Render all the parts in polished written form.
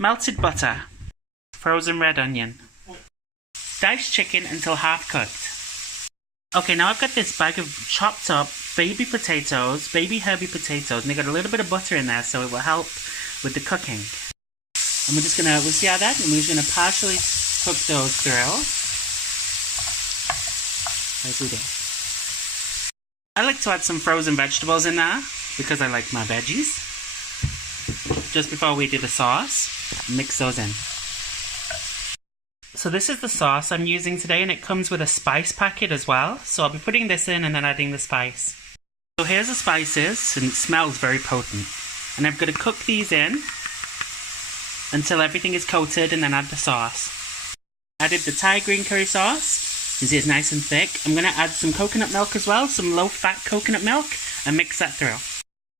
melted butter, frozen red onion, diced chicken until half cooked. Okay, now I've got this bag of chopped up baby potatoes, baby herby potatoes, and they got a little bit of butter in there so it will help with the cooking. And we'll see how that, and we're just gonna partially cook those through. As we do. I like to add some frozen vegetables in there because I like my veggies. Just before we do the sauce, mix those in. So this is the sauce I'm using today, and it comes with a spice packet as well. So I'll be putting this in and then adding the spice. So here's the spices, and it smells very potent. And I'm going to cook these in until everything is coated and then add the sauce. Added the Thai green curry sauce. You see it's nice and thick. I'm going to add some coconut milk as well, some low-fat coconut milk, and mix that through.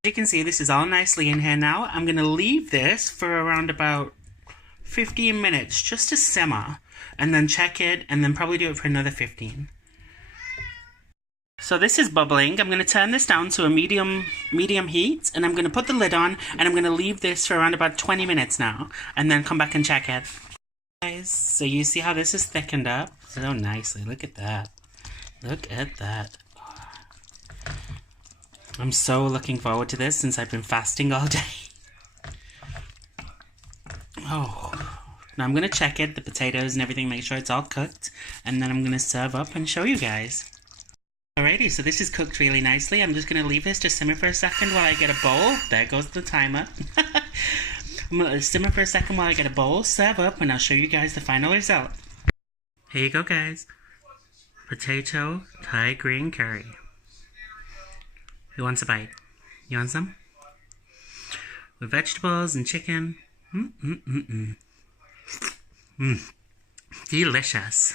As you can see, this is all nicely in here now. I'm going to leave this for around about 15 minutes just to simmer, and then check it, and then probably do it for another 15. So this is bubbling. I'm going to turn this down to a medium heat, and I'm going to put the lid on, and I'm going to leave this for around about 20 minutes now, and then come back and check it. Guys, so you see how this is thickened up so nicely. Look at that. Look at that. I'm so looking forward to this since I've been fasting all day. Oh, now I'm going to check it, the potatoes and everything, make sure it's all cooked, and then I'm going to serve up and show you guys. Alrighty, so this is cooked really nicely. I'm just going to leave this to simmer for a second while I get a bowl. There goes the timer. I'm going to simmer for a second while I get a bowl, serve up, and I'll show you guys the final result. Here you go, guys. Potato Thai green curry. Who wants a bite? You want some? With vegetables and chicken. Delicious.